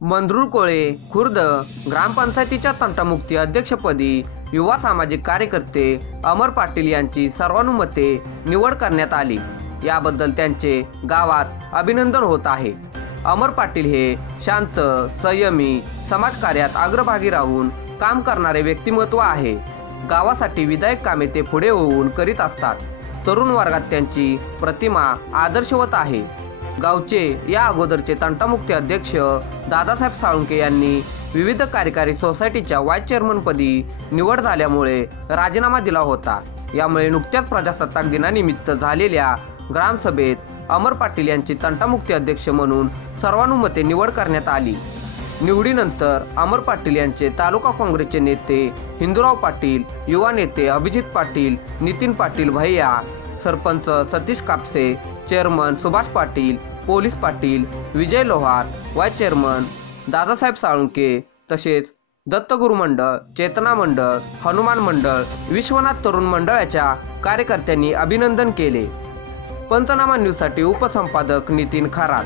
मंदरुळकोळे खुर्द ग्रामपंचायतीच्या तंटामुक्ती अध्यक्षपदी युवा सामाजिक कार्यकर्ते अमर पाटील यांची सर्वानुमते निवड करण्यात आली। याबद्दल त्यांचे गावात अभिनंदन होत आहे। अमर पाटील हे शांत, संयमी, समाजकार्यात अग्रभागी राहून काम करणारे व्यक्तिमत्व आहे। गावासाठी विधायक कामे ते पुढे होऊन करीत असतात। तरुण वर्गात त्यांची प्रतिमा आदर्शवत आहे। गावचे या अगोदरचे तंटामुक्ती अध्यक्ष दादासाहेब साळुंके यांनी विविध कार्यकारी सोसायटीच्या व्हाईस चेअरमनपदी निवड झाल्यामुळे राजीनामा दिला होता। यामुळे नुकत्याच प्रजासत्ताक दिनानिमित्त झालेल्या ग्रामसभेत अमर पाटील यांची तंटामुक्ती अध्यक्ष म्हणून सर्वानुमते निवड करण्यात आली। निवडीनंतर अमर पाटील यांचे तालुका काँग्रेसचे नेते हिंदूराव पाटील, युवा नेते अभिजित पाटील, नितीन पाटील भैया, सरपंच सतीश कापसे, चेअरमन सुभाष पाटील, पोलीस पाटील, विजय लोहार, व्हाईस चेअरमन दादासाहेब साळुंके, तसेच दत्तगुरु मंडळ, चेतना मंडळ, हनुमान मंडळ, विश्वनाथ तरुण मंडळाच्या कार्यकर्त्यांनी अभिनंदन केले। पंचनामा न्यूजसाठी उपसंपादक नितीन खरात।